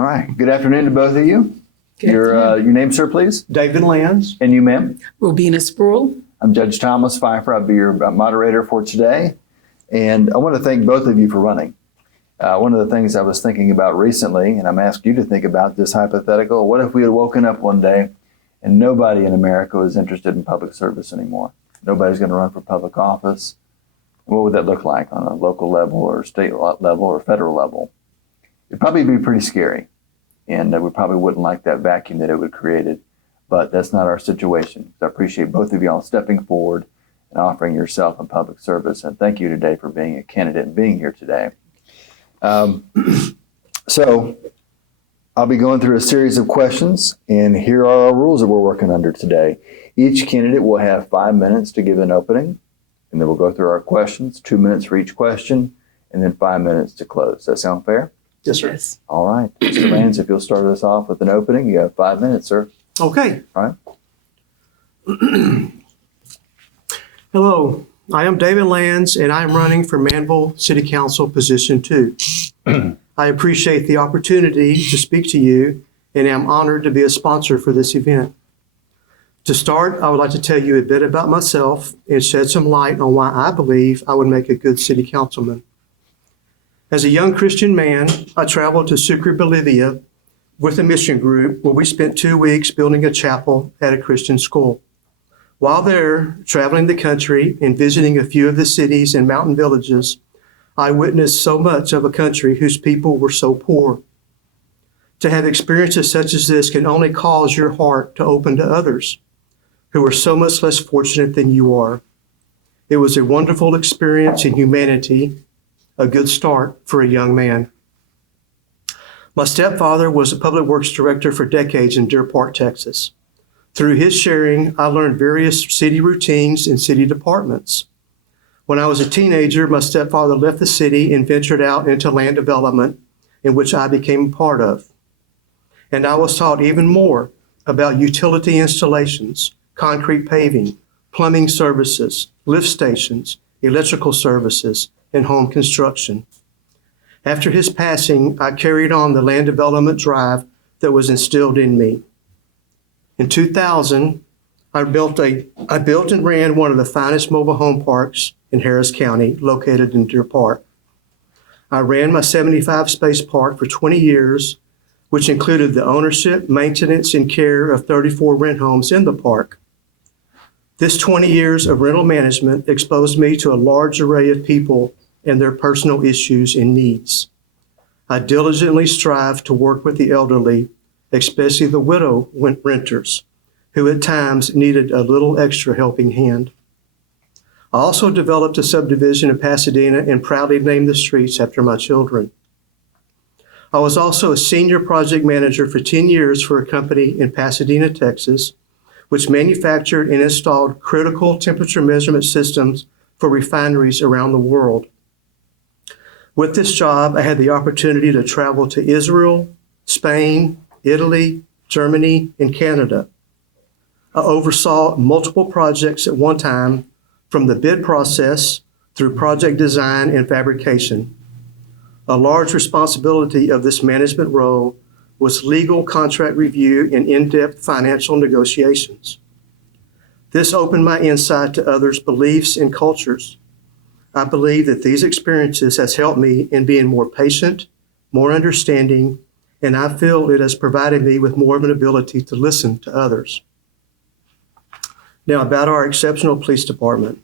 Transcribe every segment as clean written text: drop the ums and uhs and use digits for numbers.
All right. Good afternoon to both of you. Your name, sir, please? David Lands. And you, ma'am? Robina Sproul. I'm Judge Thomas Pfeiffer. I'll be your moderator for today. And I want to thank both of you for running. One of the things I was thinking about recently, and I'm asking you to think about this hypothetical, what if we had woken up one day and nobody in America was interested in public service anymore? Nobody's going to run for public office. What would that look like on a local level or state level or federal level? It'd probably be pretty scary. And we probably wouldn't like that vacuum that it would create. But that's not our situation. So I appreciate both of y'all stepping forward and offering yourself in public service. And thank you today for being a candidate and being here today. So I'll be going through a series of questions, and here are our rules that we're working under today. Each candidate will have 5 minutes to give an opening, and then we'll go through our questions, 2 minutes for each question, and then 5 minutes to close. Does that sound fair? Yes, sir. Yes. All right. Mr. Lands, if you'll start us off with an opening, you have 5 minutes, sir. Okay. All right. Hello, I am David Lands, and I am running for Manvel City Council Position 2. I appreciate the opportunity to speak to you, and am honored to be a sponsor for this event. To start, I would like to tell you a bit about myself and shed some light on why I believe I would make a good city councilman. As a young Christian man, I traveled to Sucre, Bolivia with a mission group where we spent 2 weeks building a chapel at a Christian school. While there, traveling the country and visiting a few of the cities and mountain villages, I witnessed so much of a country whose people were so poor. To have experiences such as this can only cause your heart to open to others who are so much less fortunate than you are. It was a wonderful experience in humanity, a good start for a young man. My stepfather was a public works director for decades in Deer Park, Texas. Through his sharing, I learned various city routines and city departments. When I was a teenager, my stepfather left the city and ventured out into land development, in which I became a part of. And I was taught even more about utility installations, concrete paving, plumbing services, lift stations, electrical services, and home construction. After his passing, I carried on the land development drive that was instilled in me. In 2000, I built and ran one of the finest mobile home parks in Harris County, located in Deer Park. I ran my 75-space park for 20 years, which included the ownership, maintenance, and care of 34 rent homes in the park. This 20 years of rental management exposed me to a large array of people and their personal issues and needs. I diligently strive to work with the elderly, especially the widow renters, who at times needed a little extra helping hand. I also developed a subdivision in Pasadena and proudly named the streets after my children. I was also a senior project manager for 10 years for a company in Pasadena, Texas, which manufactured and installed critical temperature measurement systems for refineries around the world. With this job, I had the opportunity to travel to Israel, Spain, Italy, Germany, and Canada. I oversaw multiple projects at one time, from the bid process through project design and fabrication. A large responsibility of this management role was legal contract review and in-depth financial negotiations. This opened my insight to others' beliefs and cultures. I believe that these experiences has helped me in being more patient, more understanding, and I feel it has provided me with more of an ability to listen to others. Now, about our exceptional police department.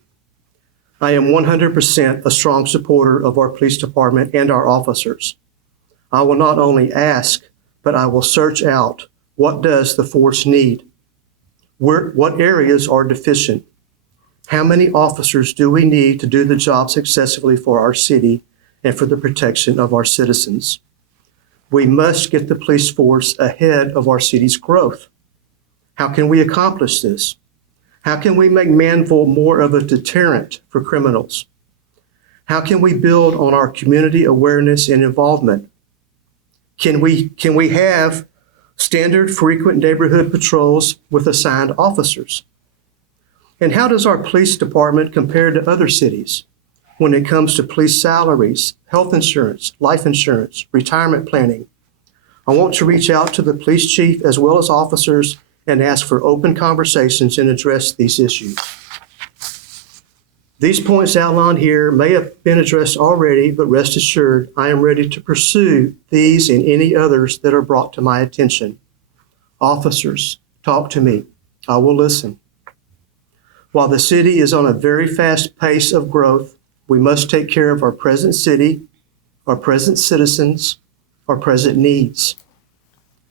I am 100% a strong supporter of our police department and our officers. I will not only ask, but I will search out what does the force need? What areas are deficient? How many officers do we need to do the job successfully for our city and for the protection of our citizens? We must get the police force ahead of our city's growth. How can we accomplish this? How can we make Manvel more of a deterrent for criminals? How can we build on our community awareness and involvement? Can we have standard frequent neighborhood patrols with assigned officers? And how does our police department compare to other cities when it comes to police salaries, health insurance, life insurance, retirement planning? I want to reach out to the police chief as well as officers and ask for open conversations and address these issues. These points outlined here may have been addressed already, but rest assured, I am ready to pursue these and any others that are brought to my attention. Officers, talk to me. I will listen. While the city is on a very fast pace of growth, we must take care of our present city, our present citizens, our present needs.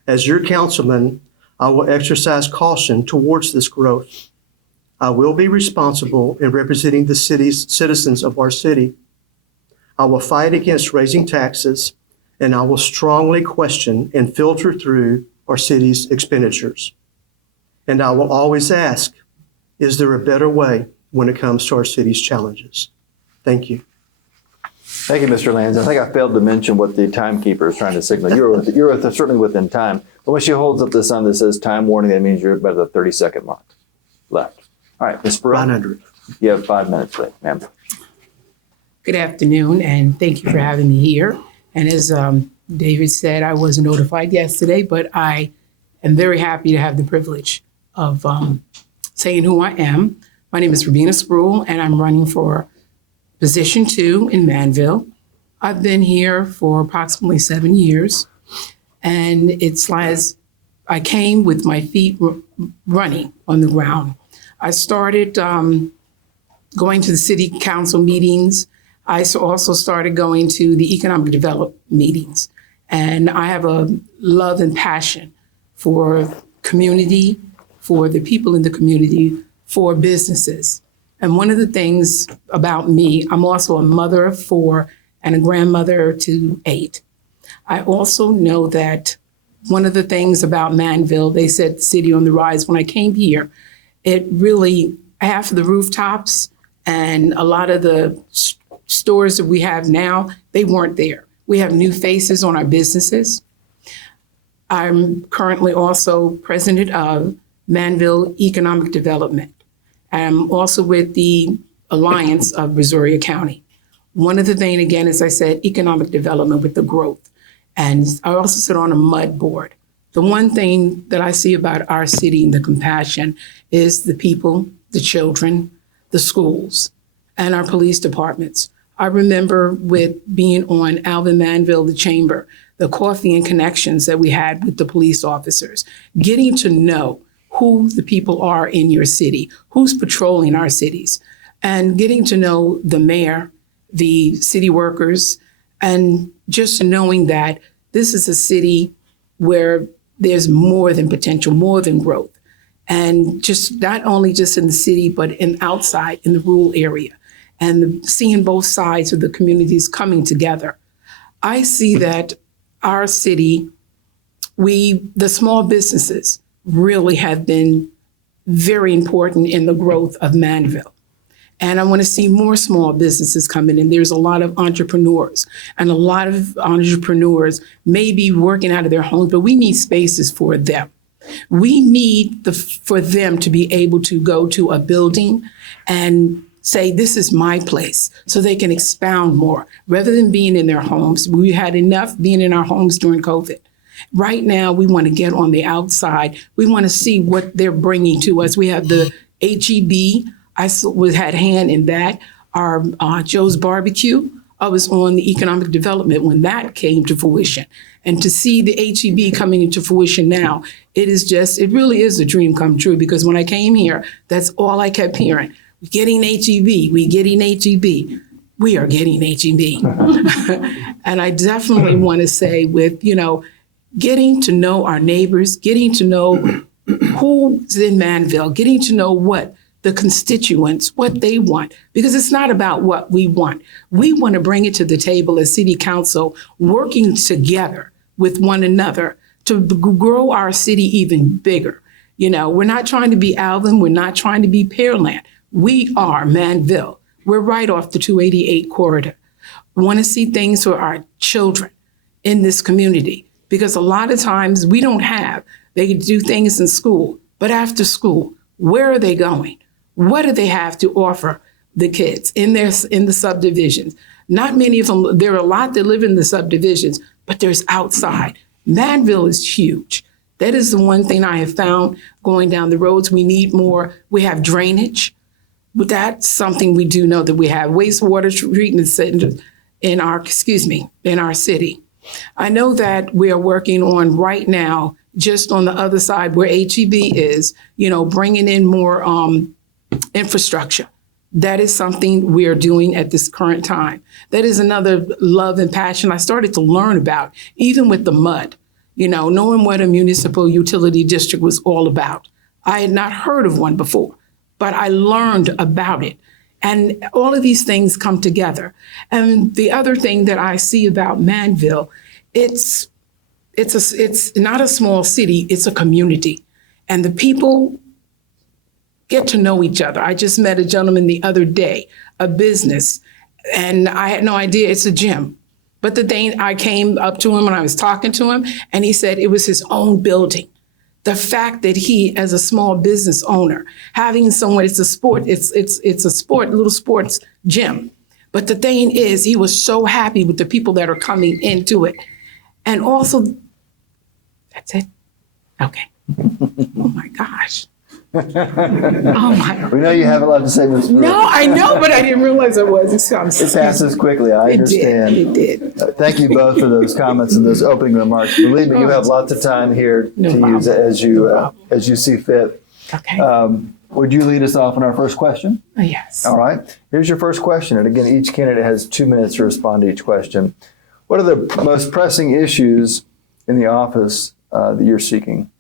As your councilman, I will exercise caution towards this growth. I will be responsible in representing the citizens of our city. I will fight against raising taxes, and I will strongly question and filter through our city's expenditures. And I will always ask, is there a better way when it comes to our city's challenges? Thank you. Thank you, Mr. Lands. I think I failed to mention what the timekeeper is trying to signal. You're certainly within time, but when she holds up the sign that says time warning, that means you're about the 30-second mark left. All right, Ms. Burrell. 900. You have 5 minutes left, ma'am. Good afternoon, and thank you for having me here. And as David said, I wasn't notified yesterday, but I am very happy to have the privilege of saying who I am. My name is Rabina Spruill, and I'm running for position 2 in Manvel. I've been here for approximately 7 years, and it's like I came with my feet running on the ground. I started going to the city council meetings. I also started going to the economic development meetings. And I have a love and passion for community, for the people in the community, for businesses. And one of the things about me, I'm also a mother of 4 and a grandmother to 8. I also know that one of the things about Manvel, they said city on the rise. When I came here, it really, half of the rooftops and a lot of the stores that we have now, they weren't there. We have new faces on our businesses. I'm currently also president of Manvel Economic Development. I'm also with the Alliance of Brazoria County. One of the things, again, as I said, economic development with the growth. And I also sit on a mud board. The one thing that I see about our city and the compassion is the people, the children, the schools, and our police departments. I remember with being on Alvin Manvel, the chamber, the coffee and connections that we had with the police officers, getting to know who the people are in your city, who's patrolling our cities, and getting to know the mayor, the city workers, and just knowing that this is a city where there's more than potential, more than growth. And just not only just in the city, but in outside in the rural area, and seeing both sides of the communities coming together. I see that our city, the small businesses really have been very important in the growth of Manvel. And I want to see more small businesses coming in. There's a lot of entrepreneurs, and a lot of entrepreneurs may be working out of their homes, but we need spaces for them. We need for them to be able to go to a building and say, this is my place, so they can expound more rather than being in their homes. We had enough being in our homes during COVID. Right now, we want to get on the outside. We want to see what they're bringing to us. We have the HEB. I had hand in that. Our Joe's Barbecue. I was on the economic development when that came to fruition. And to see the HEB coming into fruition now, it really is a dream come true, because when I came here, that's all I kept hearing. We're getting HEB, we're getting HEB. We are getting HEB. And I definitely want to say with, getting to know our neighbors, getting to know who's in Manvel, getting to know what the constituents, what they want, because it's not about what we want. We want to bring it to the table as city council, working together with one another to grow our city even bigger. We're not trying to be Alvin, we're not trying to be Pearland. We are Manvel. We're right off the 288 corridor. We want to see things for our children in this community, because a lot of times we don't have, they do things in school, but after school, where are they going? What do they have to offer the kids in the subdivisions? Not many of them, there are a lot that live in the subdivisions, but there's outside. Manvel is huge. That is the one thing I have found going down the roads. We need more. We have drainage, but that's something we do know that we have wastewater treatment centers in our city. I know that we are working on right now, just on the other side where HEB is, bringing in more infrastructure. That is something we are doing at this current time. That is another love and passion I started to learn about, even with the mud, knowing what a municipal utility district was all about. I had not heard of one before, but I learned about it. And all of these things come together. And the other thing that I see about Manvel, it's not a small city, it's a community. And the people get to know each other. I just met a gentleman the other day, a business, and I had no idea it's a gym. But the thing, I came up to him and I was talking to him, and he said it was his own building. The fact that he, as a small business owner, having someone, it's a little sports gym. But the thing is, he was so happy with the people that are coming into it. And also, that's it? Okay. Oh my gosh. Oh my. We know you have a lot to say, Ms. Brewer. No, I know, but I didn't realize it was. It passes quickly, I understand. It did. Thank you both for those comments and those opening remarks. Believe me, you have lots of time here to use as you see fit. Okay. Would you lead us off on our first question? Yes. All right. Here's your first question. And again, each candidate has 2 minutes to respond to each question. What are the most pressing issues in the office that you're seeking?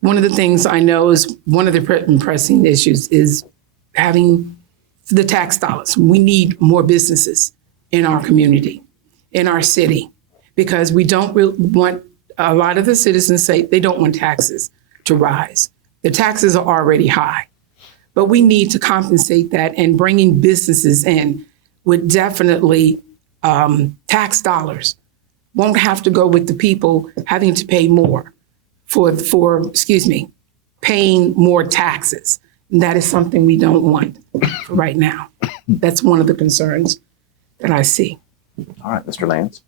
One of the things I know is one of the pressing issues is having the tax dollars. We need more businesses in our community, in our city, because we don't want, a lot of the citizens say they don't want taxes to rise. The taxes are already high, but we need to compensate that, and bringing businesses in would definitely, tax dollars won't have to go with the people having to pay more for paying more taxes. And that is something we don't want right now. That's one of the concerns that I see. All right, Mr. Lance.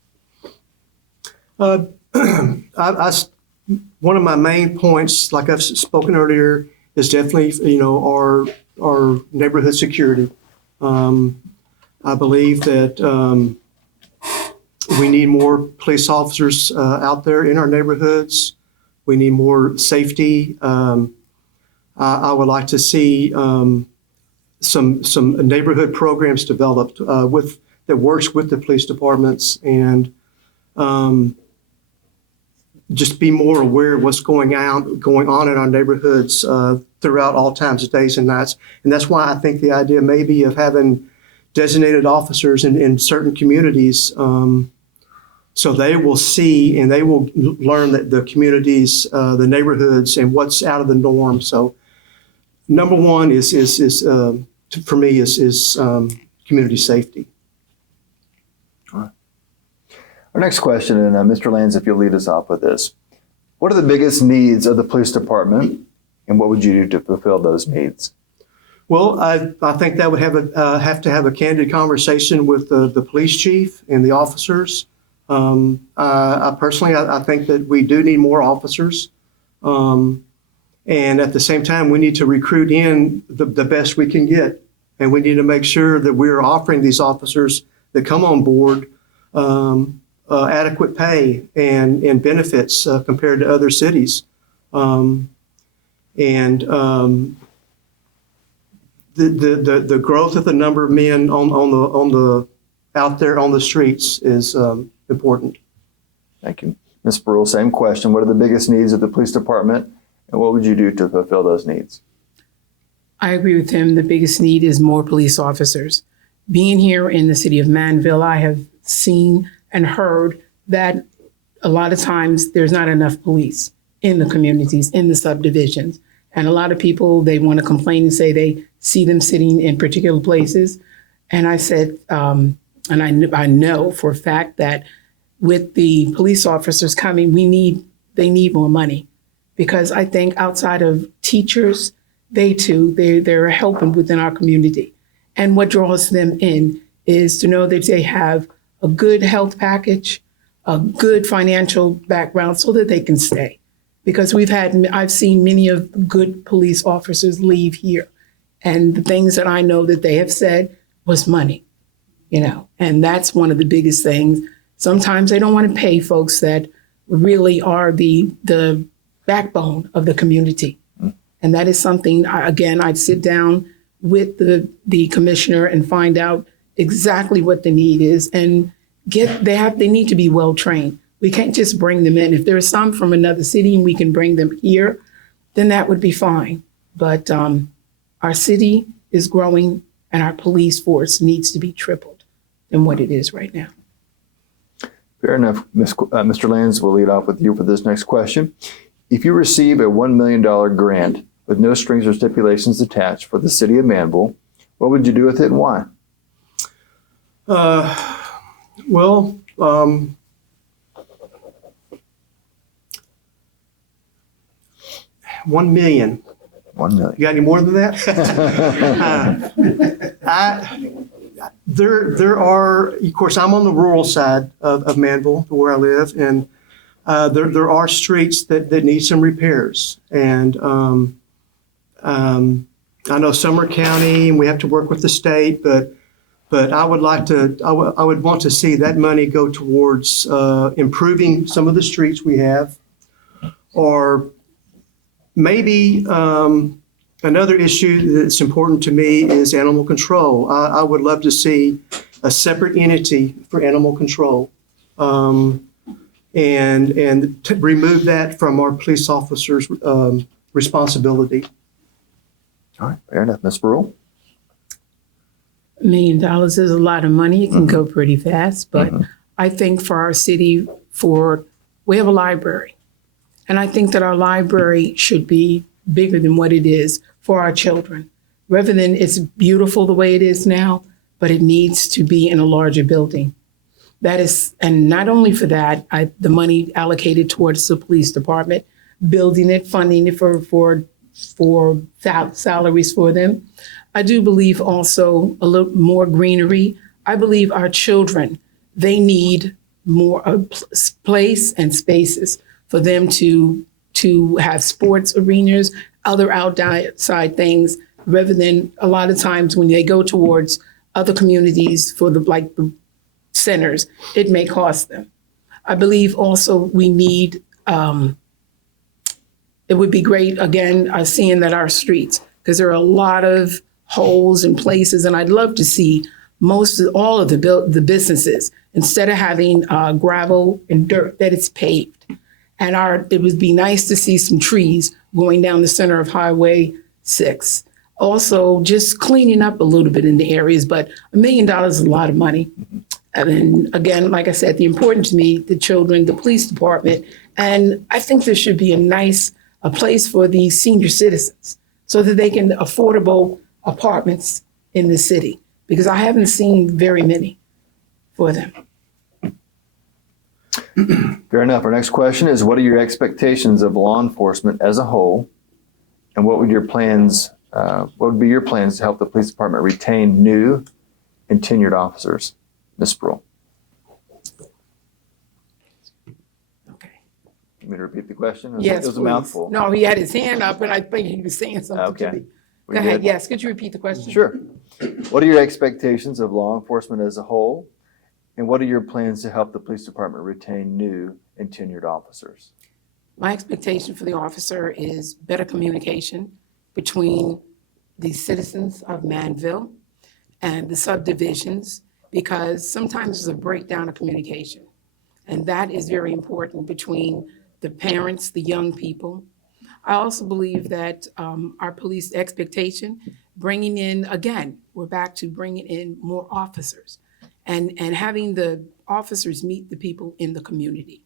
One of my main points, like I've spoken earlier, is definitely, our neighborhood security. I believe that we need more police officers out there in our neighborhoods. We need more safety. I would like to see some neighborhood programs developed that works with the police departments, and just be more aware of what's going on in our neighborhoods throughout all times of days and nights. And that's why I think the idea maybe of having designated officers in certain communities, so they will see and they will learn that the communities, the neighborhoods, and what's out of the norm. So number one is for me is community safety. All right. Our next question, and Mr. Lands, if you'll lead us off with this. What are the biggest needs of the police department, and what would you do to fulfill those needs? Well, I think that would have to have a candid conversation with the police chief and the officers. I personally think that we do need more officers. And at the same time, we need to recruit in the best we can get. And we need to make sure that we're offering these officers that come on board adequate pay and benefits compared to other cities. The growth of the number of men out there on the streets is important. Thank you. Ms. Brewer, same question. What are the biggest needs of the police department, and what would you do to fulfill those needs? I agree with him. The biggest need is more police officers. Being here in the city of Manvel, I have seen and heard that a lot of times there's not enough police in the communities, in the subdivisions. And a lot of people, they want to complain and say they see them sitting in particular places. And I said, and I know for a fact that with the police officers coming, they need more money, because I think outside of teachers, they're helping within our community. And what draws them in is to know that they have a good health package, a good financial background so that they can stay. Because I've seen many of good police officers leave here. And the things that I know that they have said was money, and that's one of the biggest things. Sometimes they don't want to pay folks that really are the backbone of the community. And that is something, again, I'd sit down with the commissioner and find out exactly what the need is and they need to be well trained. We can't just bring them in. If there's some from another city and we can bring them here, then that would be fine. But our city is growing and our police force needs to be tripled than what it is right now. Fair enough. Mr. Lands, we'll lead off with you for this next question. If you receive a $1 million grant with no strings or stipulations attached for the city of Manvel, what would you do with it and why? Well, $1 million. 1 million. You got any more than that? There are, of course, I'm on the rural side of Manvel, where I live, and there are streets that need some repairs. And I know Sumner County, and we have to work with the state, but I would want to see that money go towards improving some of the streets we have, or maybe another issue that's important to me is animal control. I would love to see a separate entity for animal control, and to remove that from our police officers' responsibility. All right, fair enough. Ms. Burrell? $1 million is a lot of money. It can go pretty fast, but I think for our city, we have a library. And I think that our library should be bigger than what it is for our children. Rather than it's beautiful the way it is now, but it needs to be in a larger building. And not only for that, the money allocated towards the police department, building it, funding it for salaries for them. I do believe also a little more greenery. I believe our children, they need more place and spaces for them to have sports arenas, other outside things, rather than a lot of times when they go towards other communities for the centers, it may cost them. I believe also we need, it would be great, again, seeing that our streets, because there are a lot of holes and places, and I'd love to see all of the businesses, instead of having gravel and dirt, that it's paved. And it would be nice to see some trees going down the center of Highway 6. Also, just cleaning up a little bit in the areas, but $1 million is a lot of money. And then again, like I said, the important to me, the children, the police department, and I think there should be a place for the senior citizens so that they can affordable apartments in the city, because I haven't seen very many for them. Fair enough. Our next question is, what are your expectations of law enforcement as a whole? And what would be your plans to help the police department retain new and tenured officers? Ms. Sproul. Okay. You want me to repeat the question? Yes, It was a please. mouthful. No, he had his hand up, and I think he was saying something to Okay. me. We Go ahead. good? Yes. Could you repeat the question? Sure. What are your expectations of law enforcement as a whole? And what are your plans to help the police department retain new and tenured officers? My expectation for the officer is better communication between the citizens of Manvel and the subdivisions, because sometimes there's a breakdown of communication. And that is very important between the parents, the young people. I also believe that our police expectation, bringing in, again, we're back to bringing in more officers and having the officers meet the people in the community.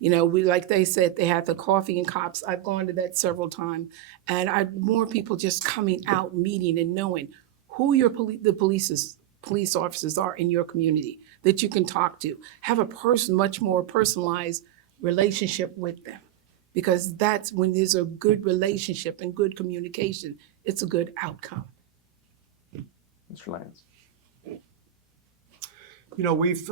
Like they said, they had the coffee and cops. I've gone to that several times, and more people just coming out, meeting and knowing who the police officers are in your community that you can talk to. Have a much more personalized relationship with them, because that's when there's a good relationship and good communication, it's a good outcome. Mr. Lance. We've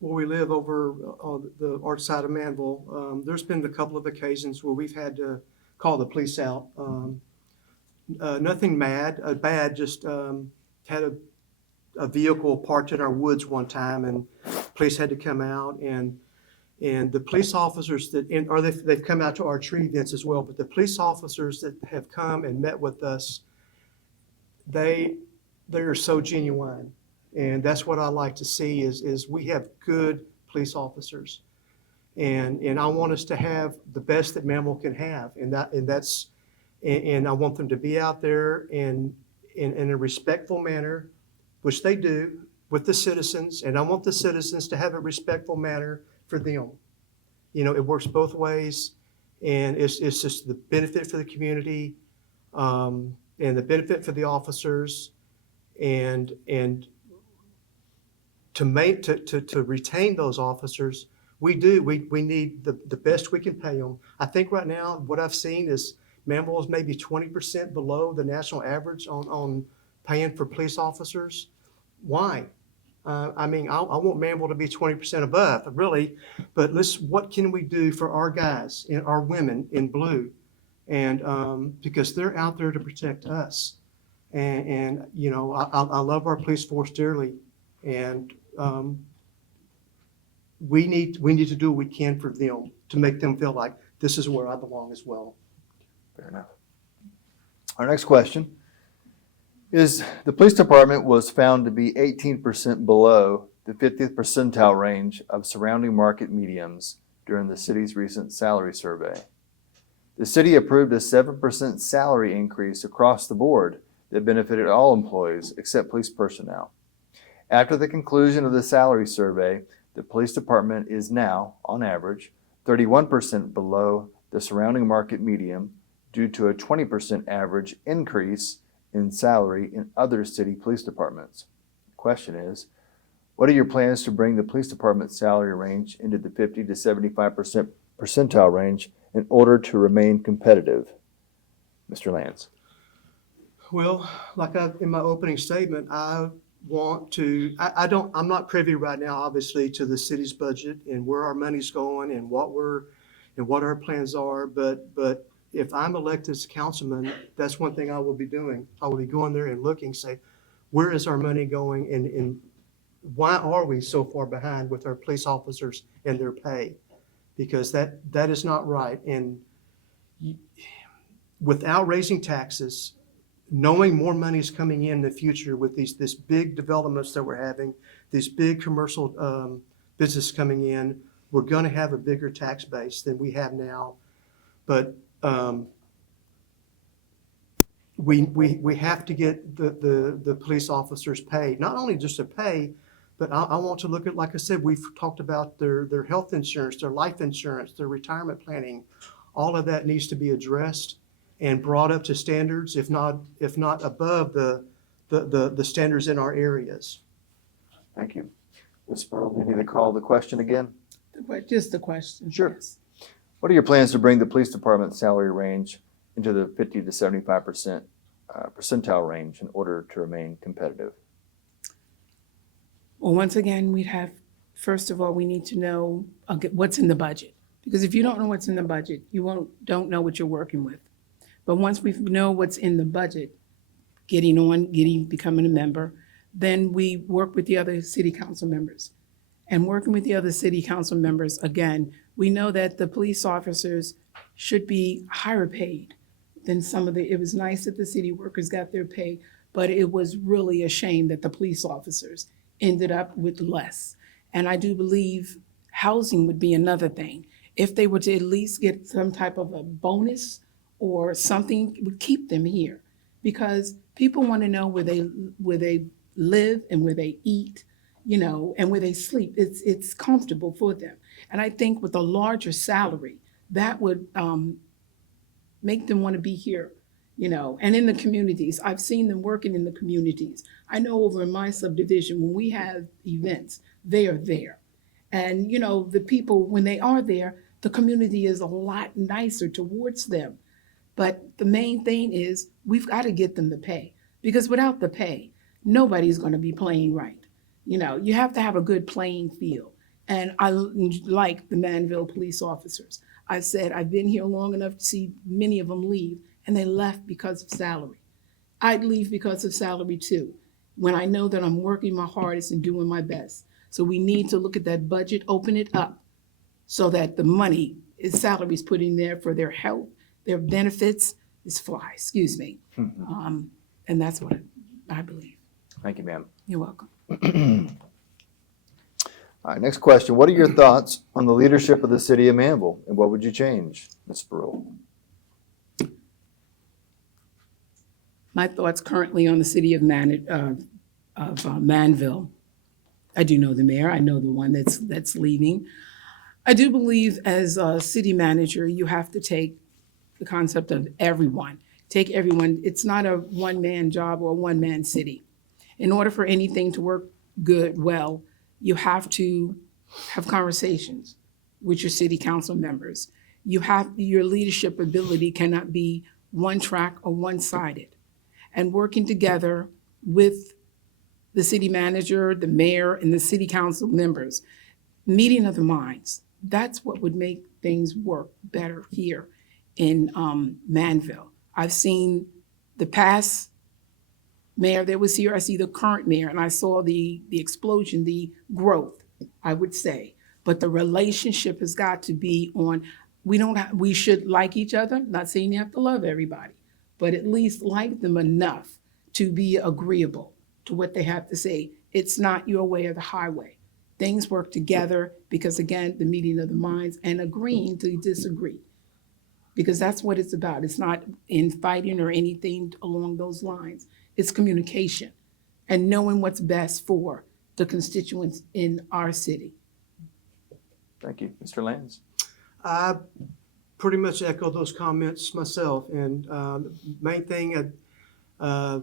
where we live over on the arch side of Manvel, there's been a couple of occasions where we've had to call the police out. Nothing bad, just had a vehicle parked in our woods one time, and police had to come out, and the police officers they've come out to our tree events as well, but the police officers that have come and met with us, they are so genuine. And that's what I like to see is we have good police officers. And I want us to have the best that Manvel can have. And I want them to be out there in a respectful manner, which they do with the citizens. And I want the citizens to have a respectful manner for them. You know, it works both ways. And it's just the benefit for the community, and the benefit for the officers, and to retain those officers, we need the best we can pay them. I think right now what I've seen is Manvel is maybe 20% below the national average on paying for police officers. Why? I mean, I want Manvel to be 20% above, really, but what can we do for our guys and our women in blue? And because they're out there to protect us. And you know, I love our police force dearly, and we need to do what we can for them to make them feel like this is where I belong as well. Fair enough. Our next question is, the police department was found to be 18% below the 50th percentile range of surrounding market mediums during the city's recent salary survey. The city approved a 7% salary increase across the board that benefited all employees except police personnel. After the conclusion of the salary survey, the police department is now, on average, 31% below the surrounding market median due to a 20% average increase in salary in other city police departments. The question is, what are your plans to bring the police department salary range into the 50 to 75% percentile range in order to remain competitive? Mr. Lance. Well, like in my opening statement, I'm not privy right now, obviously, to the city's budget and where our money's going and what our plans are. But if I'm elected as a councilman, that's one thing I will be doing. I will be going there and looking, say, where is our money going, and why are we so far behind with our police officers and their pay? Because that is not right. And without raising taxes, knowing more money is coming in the future with this big developments that we're having, these big commercial business coming in, we're going to have a bigger tax base than we have now. But we have to get the police officers paid, not only just to pay, but I want to look at, like I said, we've talked about their health insurance, their life insurance, their retirement planning. All of that needs to be addressed and brought up to standards, if not above the standards in our areas. Thank you. Ms. Pearl, do you need to call the question again? Just the question. Sure. Yes. What are your plans to bring the police department salary range into the 50 to 75% percentile range in order to remain competitive? Well, once again, first of all, we need to know what's in the budget. Because if you don't know what's in the budget, you don't know what you're working with. But once we know what's in the budget, becoming a member, then we work with the other city council members. And working with the other city council members, again, we know that the police officers should be higher paid than it was nice that the city workers got their pay, but it was really a shame that the police officers ended up with less. And I do believe housing would be another thing. If they were to at least get some type of a bonus or something, it would keep them here. Because people want to know where they live and where they eat, and where they sleep. It's comfortable for them. And I think with a larger salary, that would make them want to be here, and in the communities. I've seen them working in the communities. I know over in my subdivision, when we have events, they are there. And, the people, when they are there, the community is a lot nicer towards them. But the main thing is we've got to get them the pay, because without the pay, nobody's going to be playing right. You have to have a good playing field. And I like the Manvel police officers. I said, I've been here long enough to see many of them leave, and they left because of salary. I'd leave because of salary too, when I know that I'm working my hardest and doing my best. So we need to look at that budget, open it up, so that the money is salaries put in there for their health, their benefits is fly, excuse me. And that's what I believe. Thank you, ma'am. You're welcome. All right, next question. What are your thoughts on the leadership of the city of Manvel, and what would you change, Ms. Sproul? My thoughts currently on the city of Manvel. I do know the mayor. I know the one that's leaving. I do believe as a city manager, you have to take the concept of everyone. Take everyone. It's not a one-man job or a one-man city. In order for anything to work well, you have to have conversations with your city council members. Your leadership ability cannot be one track or one-sided. And working together with the city manager, the mayor, and the city council members, meeting of the minds, that's what would make things work better here in Manvel. I've seen the past mayor that was here, I see the current mayor, and I saw the explosion, the growth, I would say. But the relationship has got to be on, we should like each other, not saying you have to love everybody, but at least like them enough to be agreeable to what they have to say. It's not your way or the highway. Things work together because, again, the meeting of the minds and agreeing to disagree. Because that's what it's about. It's not infighting or anything along those lines. It's communication and knowing what's best for the constituents in our city. Thank you. Mr. Lands? I pretty much echo those comments myself. And the main thing, I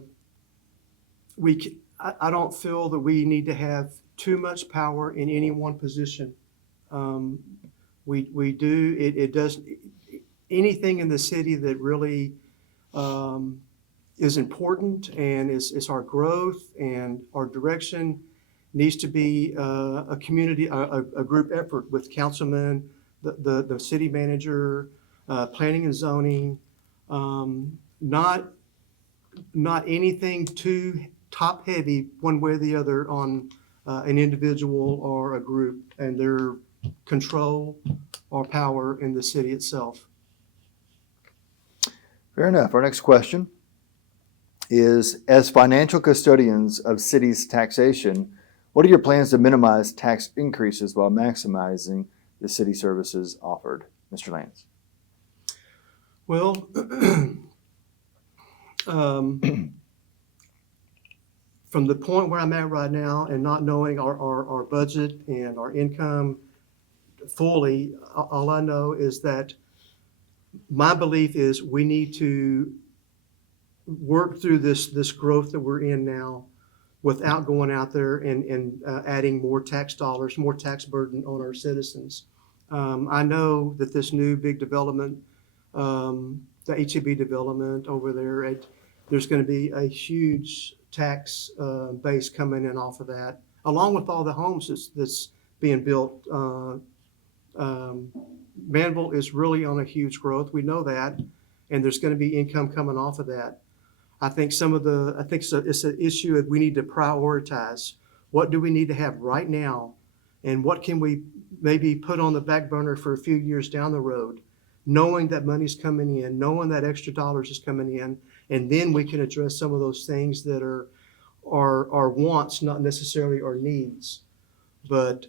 don't feel that we need to have too much power in any one position. It does anything in the city that really is important and is our growth and our direction needs to be a community, a group effort with councilmen, the city manager, planning and zoning, not anything too top heavy one way or the other on an individual or a group and their control or power in the city itself. Fair enough. Our next question is, as financial custodians of cities' taxation, what are your plans to minimize tax increases while maximizing the city services offered? Mr. Lance. Well, from the point where I'm at right now and not knowing our budget and our income fully, all I know is that my belief is we need to work through this growth that we're in now without going out there and adding more tax dollars, more tax burden on our citizens. I know that this new big development, the HEB development over there, there's going to be a huge tax base coming in off of that, along with all the homes that's being built. Manvel is really on a huge growth. We know that, and there's going to be income coming off of that. I think it's an issue that we need to prioritize. What do we need to have right now, and what can we maybe put on the back burner for a few years down the road, knowing that money's coming in, knowing that extra dollars is coming in, and then we can address some of those things that are wants, not necessarily our needs. But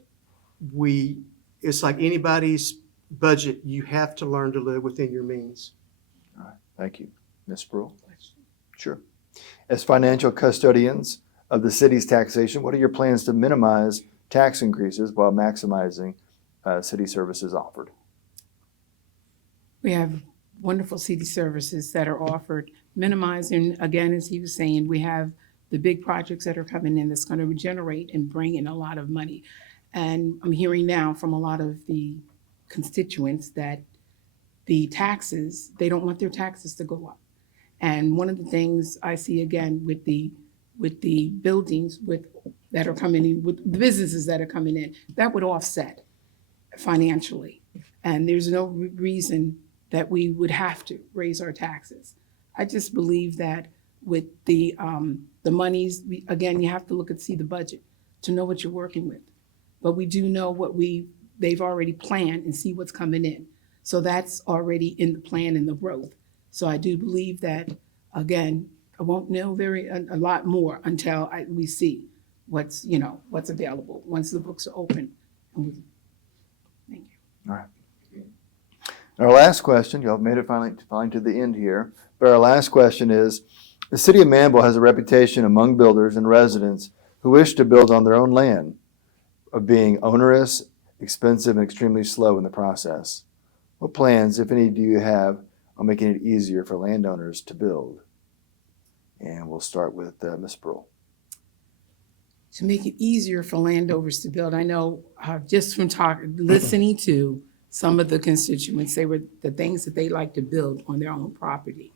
it's like anybody's budget. You have to learn to live within your means. All right. Thank you. Ms. Sproul? Sure. As financial custodians of the city's taxation, what are your plans to minimize tax increases while maximizing city services offered? We have wonderful city services that are offered, minimizing, again, as he was saying, we have the big projects that are coming in that's going to generate and bring in a lot of money. And I'm hearing now from a lot of the constituents that the taxes, they don't want their taxes to go up. And one of the things I see again with the buildings, with that are coming in, with the businesses that are coming in, that would offset financially. And there's no reason that we would have to raise our taxes. I just believe that with the monies, again, you have to look and see the budget to know what you're working with. But we do know they've already planned and see what's coming in. So that's already in the plan and the growth. So I do believe that, again, I won't know a lot more until we see what's available once the books are open. Thank you. All right. Our last question, y'all made it finally to the end here, but our last question is, the city of Manvel has a reputation among builders and residents who wish to build on their own land of being onerous, expensive, and extremely slow in the process. What plans, if any, do you have on making it easier for landowners to build? And we'll start with Ms. Pearl. To make it easier for landowners to build, I know just from listening to some of the constituents, they were the things that they like to build on their own property,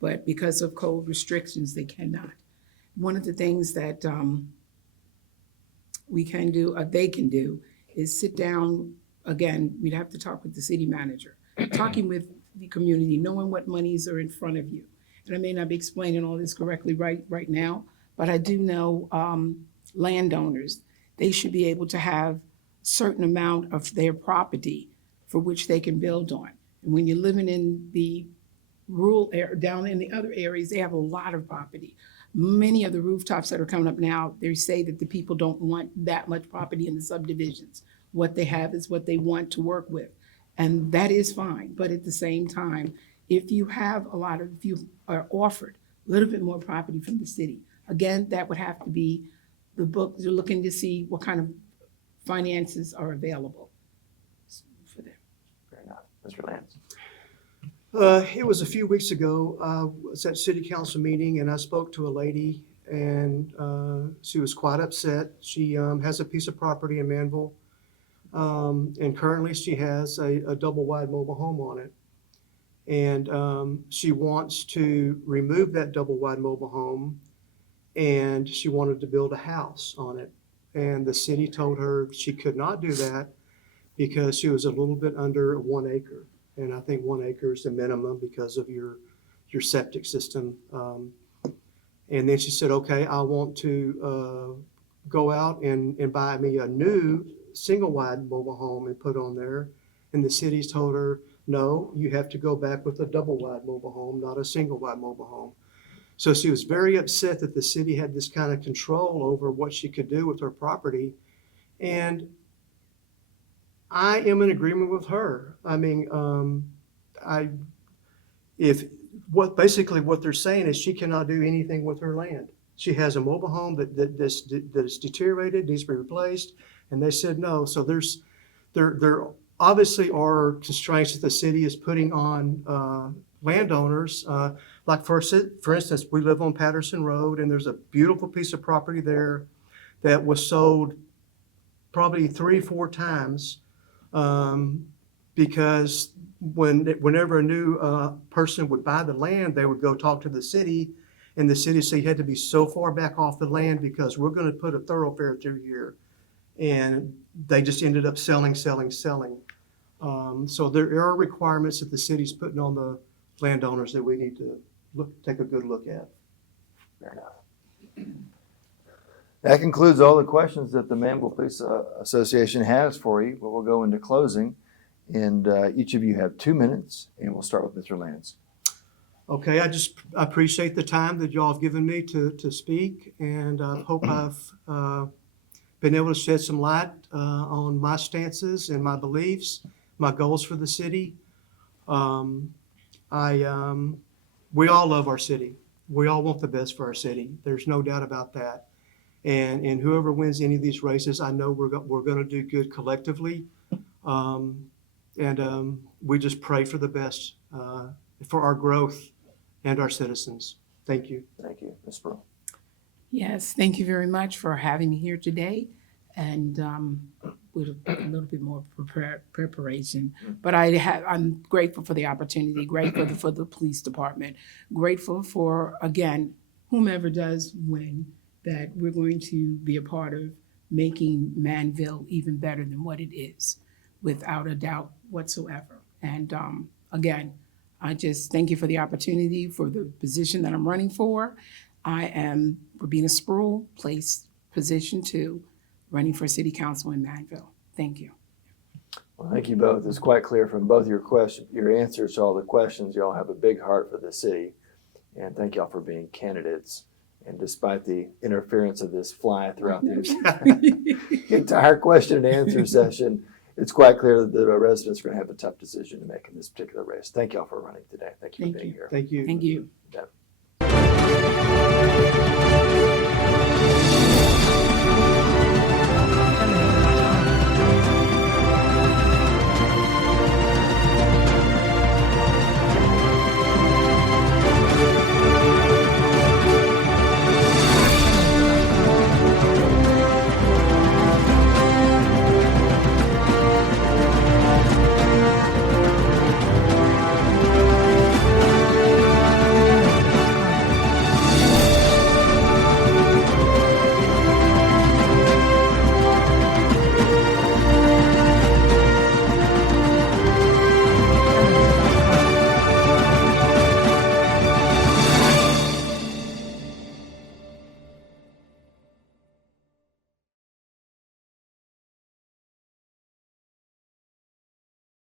but because of code restrictions, they cannot. One of the things that we can do, they can do, is sit down. Again, we'd have to talk with the city manager, talking with the community, knowing what monies are in front of you. And I may not be explaining all this correctly right now, but I do know landowners, they should be able to have a certain amount of their property for which they can build on. And when you're living in the rural area, down in the other areas, they have a lot of property. Many of the rooftops that are coming up now, they say that the people don't want that much property in the subdivisions. What they have is what they want to work with. And that is fine. But at the same time, if you are offered a little bit more property from the city, again, that would have to be the book. You're looking to see what kind of finances are available for them. Fair enough. Mr. Lance. It was a few weeks ago. I was at city council meeting and I spoke to a lady and she was quite upset. She has a piece of property in Manvel and currently she has a double wide mobile home on it. And she wants to remove that double wide mobile home and she wanted to build a house on it. And the city told her she could not do that because she was a little bit under 1 acre. And I think 1 acre is the minimum because of your septic system. And then she said, okay, I want to go out and buy me a new single wide mobile home and put on there. And the city's told her, no, you have to go back with a double wide mobile home, not a single wide mobile home. So she was very upset that the city had this kind of control over what she could do with her property. And I am in agreement with her. I mean, basically what they're saying is she cannot do anything with her land. She has a mobile home that is deteriorated, needs to be replaced, and they said no. So there obviously are constraints that the city is putting on landowners. Like for instance, we live on Patterson Road, and there's a beautiful piece of property there that was sold probably 3-4 times. Because whenever a new person would buy the land, they would go talk to the city, and the city said you had to be so far back off the land because we're going to put a thoroughfare through here. And they just ended up selling. So there are requirements that the city's putting on the landowners that we need to take a good look at. Fair enough. That concludes all the questions that the Manvel Police Association has for you, but we'll go into closing. And each of you have 2 minutes, and we'll start with Mr. Lance. Okay, I appreciate the time that y'all have given me to speak, and I hope I've been able to shed some light on my stances and my beliefs, my goals for the city. We all love our city. We all want the best for our city. There's no doubt about that. And whoever wins any of these races, I know we're going to do good collectively. We just pray for the best for our growth and our citizens. Thank you. Thank you. Ms. Pearl. Yes, thank you very much for having me here today, and with a little bit more preparation. But I'm grateful for the opportunity, grateful for the police department, grateful for, again, whomever does win, that we're going to be a part of making Manvel even better than what it is, without a doubt whatsoever. And again, I just thank you for the opportunity for the position that I'm running for. I am Rabina Spruill, place position 2, running for city council in Manvel. Thank you. Well, thank you both. It's quite clear from both your answers to all the questions. You all have a big heart for the city. And thank y'all for being candidates. And despite the interference of this fly throughout the entire question and answer session, it's quite clear that the residents are going to have a tough decision to make in this particular race. Thank y'all for running today. Thank you for being here. Thank you. Thank you. Yep.